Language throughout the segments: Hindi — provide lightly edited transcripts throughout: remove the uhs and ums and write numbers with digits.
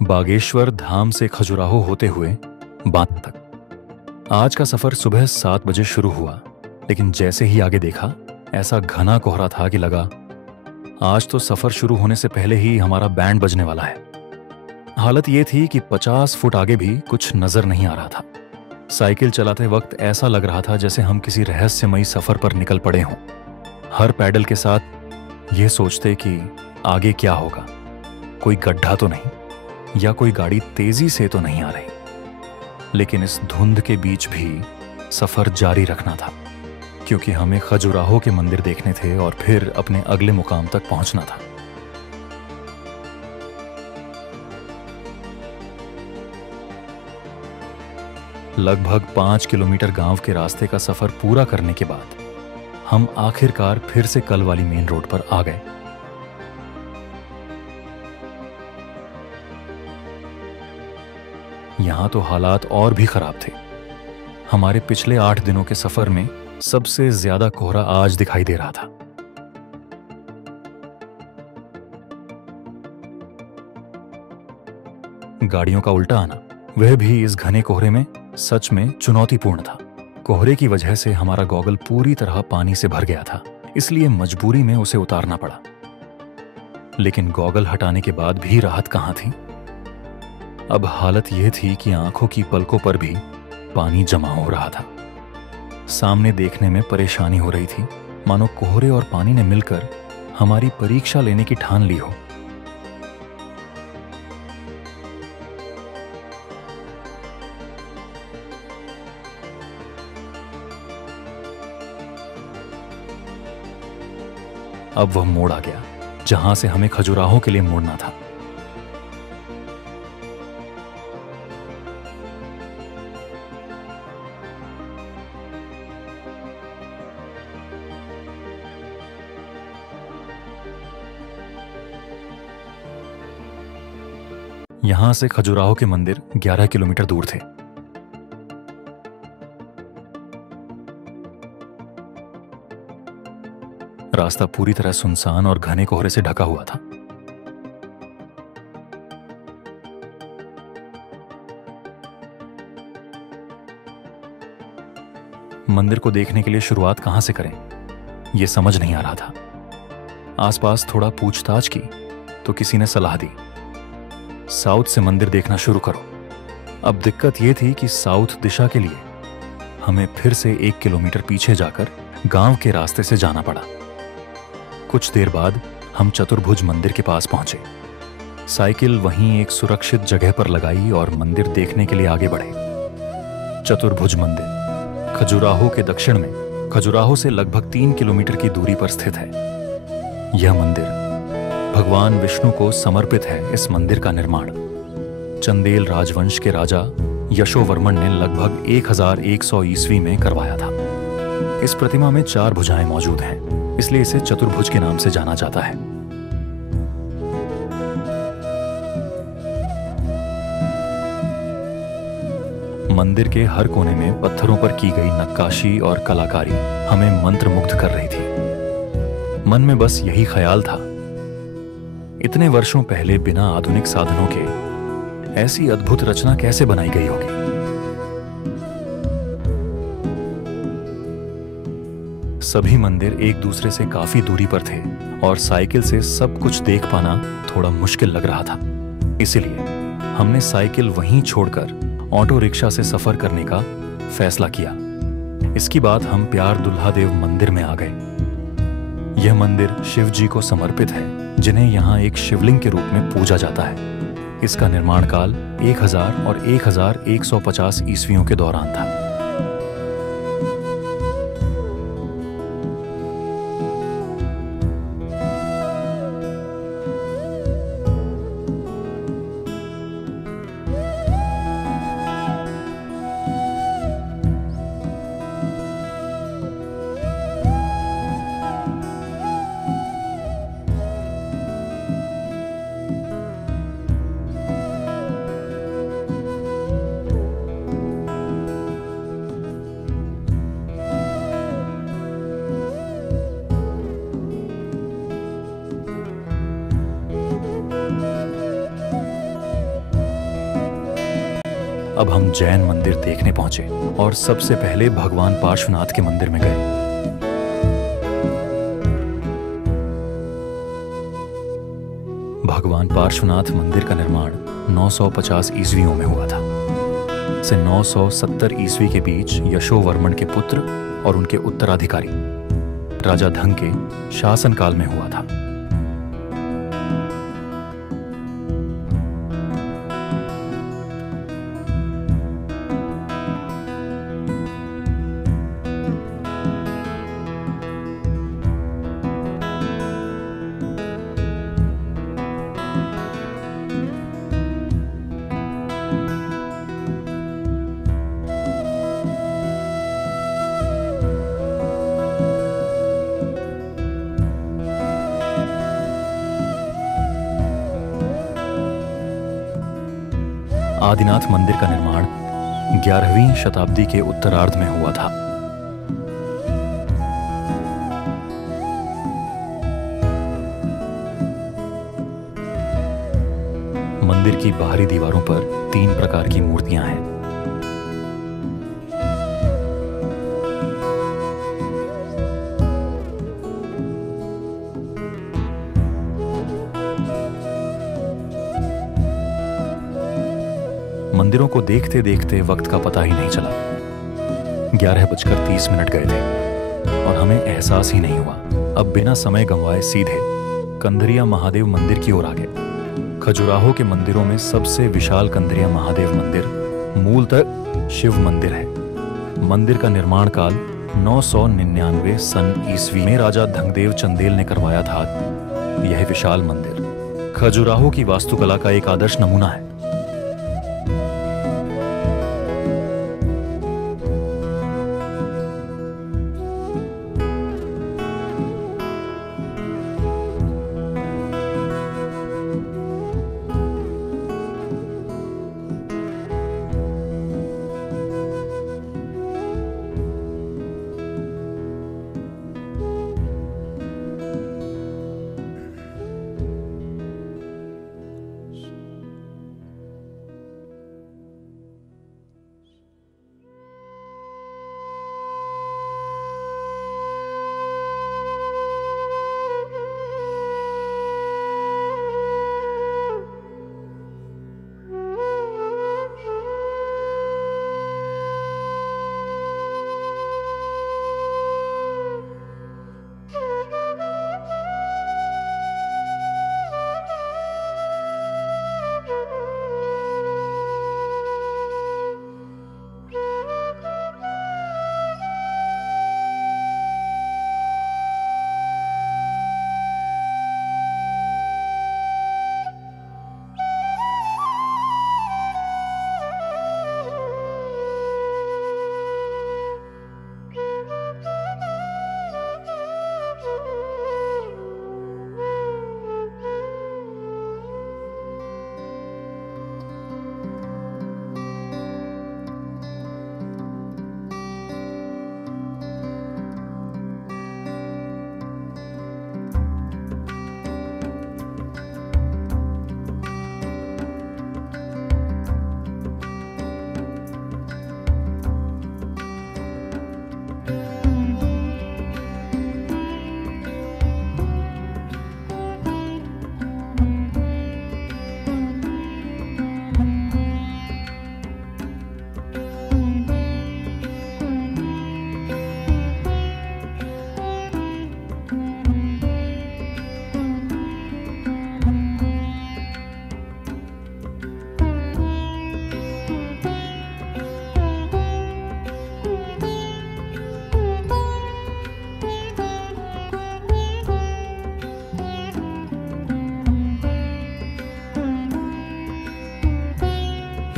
बागेश्वर धाम से खजुराहो होते हुए बांध तक। आज का सफर सुबह 7 बजे शुरू हुआ, लेकिन जैसे ही आगे देखा ऐसा घना कोहरा था कि लगा आज तो सफर शुरू होने से पहले ही हमारा बैंड बजने वाला है। हालत यह थी कि 50 फुट आगे भी कुछ नजर नहीं आ रहा था। साइकिल चलाते वक्त ऐसा लग रहा था जैसे हम किसी रहस्यमयी सफर पर निकल पड़े हों। हर पैडल के साथ यह सोचते कि आगे क्या होगा, कोई गड्ढा तो नहीं या कोई गाड़ी तेजी से तो नहीं आ रही। लेकिन इस धुंध के बीच भी सफर जारी रखना था, क्योंकि हमें खजुराहो के मंदिर देखने थे और फिर अपने अगले मुकाम तक पहुंचना था। लगभग 5 किलोमीटर गांव के रास्ते का सफर पूरा करने के बाद हम आखिरकार फिर से कल वाली मेन रोड पर आ गए। यहां तो हालात और भी खराब थे। हमारे पिछले 8 दिनों के सफर में सबसे ज्यादा कोहरा आज दिखाई दे रहा था। गाड़ियों का उल्टा आना, वह भी इस घने कोहरे में, सच में चुनौतीपूर्ण था। कोहरे की वजह से हमारा गॉगल पूरी तरह पानी से भर गया था, इसलिए मजबूरी में उसे उतारना पड़ा। लेकिन गॉगल हटाने के बाद भी राहत कहां थी। अब हालत यह थी कि आंखों की पलकों पर भी पानी जमा हो रहा था। सामने देखने में परेशानी हो रही थी, मानो कोहरे और पानी ने मिलकर हमारी परीक्षा लेने की ठान ली हो। अब वह मोड़ आ गया जहां से हमें खजुराहो के लिए मुड़ना था। यहां से खजुराहो के मंदिर 11 किलोमीटर दूर थे। रास्ता पूरी तरह सुनसान और घने कोहरे से ढका हुआ था। मंदिर को देखने के लिए शुरुआत कहां से करें, यह समझ नहीं आ रहा था। आसपास थोड़ा पूछताछ की तो किसी ने सलाह दी, साउथ से मंदिर देखना शुरू करो। अब दिक्कत यह थी कि साउथ दिशा के लिए हमें फिर से 1 किलोमीटर पीछे जाकर गांव के रास्ते से जाना पड़ा। कुछ देर बाद हम चतुर्भुज मंदिर के पास पहुंचे। साइकिल वहीं एक सुरक्षित जगह पर लगाई और मंदिर देखने के लिए आगे बढ़े। चतुर्भुज मंदिर खजुराहो के दक्षिण में, खजुराहो से लगभग 3 किलोमीटर की दूरी पर स्थित है। यह मंदिर भगवान विष्णु को समर्पित है। इस मंदिर का निर्माण चंदेल राजवंश के राजा यशोवर्मन ने लगभग 1100 ईस्वी में करवाया था। इस प्रतिमा में 4 भुजाएं मौजूद हैं, इसलिए इसे चतुर्भुज के नाम से जाना जाता है। मंदिर के हर कोने में पत्थरों पर की गई नक्काशी और कलाकारी हमें मंत्रमुग्ध कर रही थी। मन में बस यही ख्याल था, इतने वर्षों पहले बिना आधुनिक साधनों के ऐसी अद्भुत रचना कैसे बनाई गई होगी। सभी मंदिर एक दूसरे से काफी दूरी पर थे और साइकिल से सब कुछ देख पाना थोड़ा मुश्किल लग रहा था। इसलिए हमने साइकिल वहीं छोड़कर ऑटो रिक्शा से सफर करने का फैसला किया। इसके बाद हम प्यार दुल्हा देव मंदिर में आ गए। यह मंदिर शिव जी को समर्पित है, जिन्हें यहाँ एक शिवलिंग के रूप में पूजा जाता है। इसका निर्माण काल 1000 और 1150 ईस्वियों के दौरान था। अब हम जैन मंदिर देखने पहुंचे और सबसे पहले भगवान पार्श्वनाथ के मंदिर में गए। भगवान पार्श्वनाथ मंदिर का निर्माण 950 ईस्वियों में हुआ था। से 970 ईस्वी के बीच यशोवर्मन के पुत्र और उनके उत्तराधिकारी राजा धंग के शासनकाल में हुआ था। आदिनाथ मंदिर का निर्माण 11वीं शताब्दी के उत्तरार्ध में हुआ था। मंदिर की बाहरी दीवारों पर 3 प्रकार की मूर्तियां हैं। मंदिरों को देखते देखते वक्त का पता ही नहीं चला। 11:30 गए थे और हमें एहसास ही नहीं हुआ। अब बिना समय गंवाए सीधे कंदरिया महादेव मंदिर की ओर आ गए। खजुराहो के मंदिरों में सबसे विशाल कंदरिया महादेव मंदिर मूलतः शिव मंदिर है। मंदिर का निर्माण काल 999 सन ईस्वी में राजा धंगदेव चंदेल ने करवाया था। यह विशाल मंदिर खजुराहो की वास्तुकला का एक आदर्श नमूना है।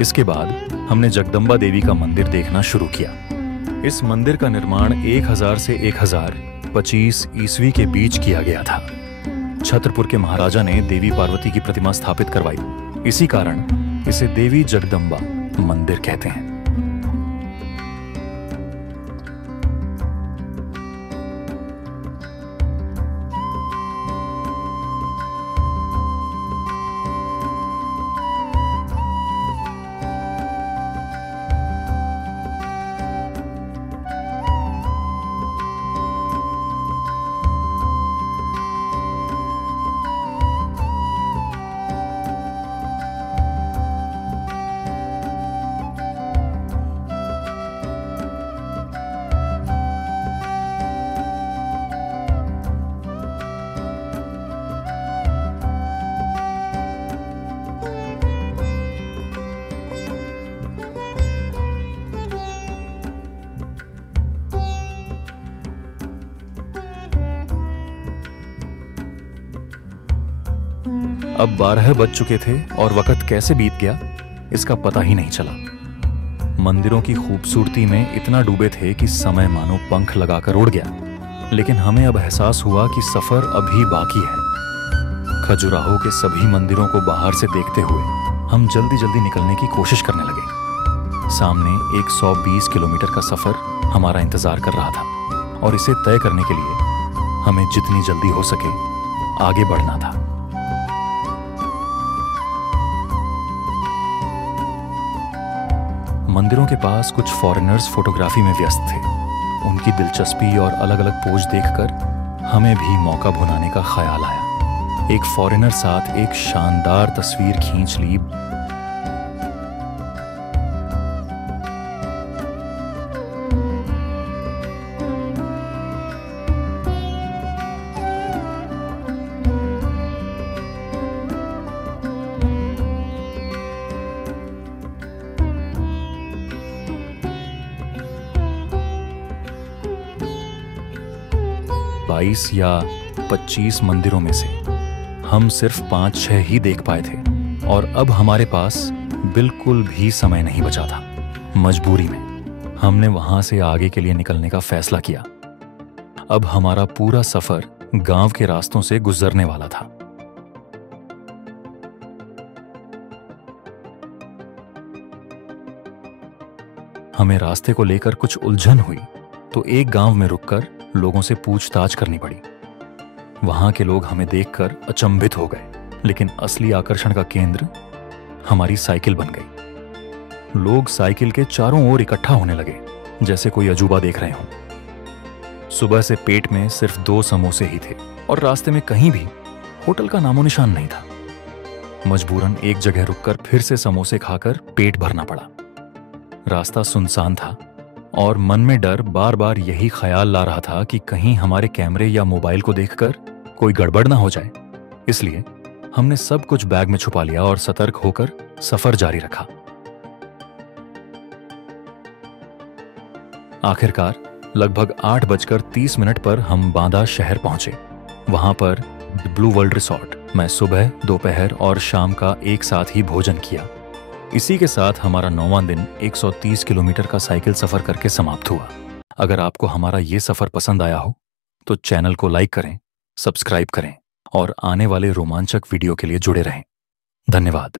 इसके बाद हमने जगदम्बा देवी का मंदिर देखना शुरू किया। इस मंदिर का निर्माण 1000 से 1025 ईस्वी के बीच किया गया था। छत्रपुर के महाराजा ने देवी पार्वती की प्रतिमा स्थापित करवाई। इसी कारण इसे देवी जगदम्बा मंदिर कहते हैं। अब 12 बज चुके थे और वक्त कैसे बीत गया इसका पता ही नहीं चला। मंदिरों की खूबसूरती में इतना डूबे थे कि समय मानो पंख लगाकर उड़ गया। लेकिन हमें अब एहसास हुआ कि सफर अभी बाकी है। खजुराहो के सभी मंदिरों को बाहर से देखते हुए हम जल्दी जल्दी निकलने की कोशिश करने लगे। सामने एक 120 किलोमीटर का सफर हमारा इंतजार कर रहा था और इसे तय करने के लिए हमें जितनी जल्दी हो सके आगे बढ़ना था। मंदिरों के पास कुछ फॉरेनर्स फोटोग्राफी में व्यस्त थे। उनकी दिलचस्पी और अलग अलग पोज देखकर हमें भी मौका भुनाने का ख्याल आया। एक फॉरेनर साथ एक शानदार तस्वीर खींच ली। बाईस या 25 मंदिरों में से हम सिर्फ 5-6 ही देख पाए थे और अब हमारे पास बिल्कुल भी समय नहीं बचा था। मजबूरी में हमने वहां से आगे के लिए निकलने का फैसला किया। अब हमारा पूरा सफर गांव के रास्तों से गुजरने वाला था। हमें रास्ते को लेकर कुछ उलझन हुई तो एक गांव में रुककर लोगों से पूछताछ करनी पड़ी। वहां के लोग हमें देखकर अचंभित हो गए, लेकिन असली आकर्षण का केंद्र हमारी साइकिल बन गई। लोग साइकिल के चारों ओर इकट्ठा होने लगे जैसे कोई अजूबा देख रहे हों। सुबह से पेट में सिर्फ 2 समोसे ही थे और रास्ते में कहीं भी होटल का नामो निशान नहीं था। मजबूरन एक जगह रुककर फिर से समोसे खाकर पेट भरना पड़ा। रास्ता सुनसान था और मन में डर बार बार यही ख्याल ला रहा था कि कहीं हमारे कैमरे या मोबाइल को देखकर कोई गड़बड़ ना हो जाए। इसलिए हमने सब कुछ बैग में छुपा लिया और सतर्क होकर सफर जारी रखा। आखिरकार लगभग 8:30 पर हम बांदा शहर पहुंचे। वहां पर ब्लू वर्ल्ड रिसॉर्ट में सुबह, दोपहर और शाम का एक साथ ही भोजन किया। इसी के साथ हमारा 9वां दिन 130 किलोमीटर का साइकिल सफर करके समाप्त हुआ। अगर आपको हमारा ये सफर पसंद आया हो तो चैनल को लाइक करें, सब्सक्राइब करें और आने वाले रोमांचक वीडियो के लिए जुड़े रहें। धन्यवाद।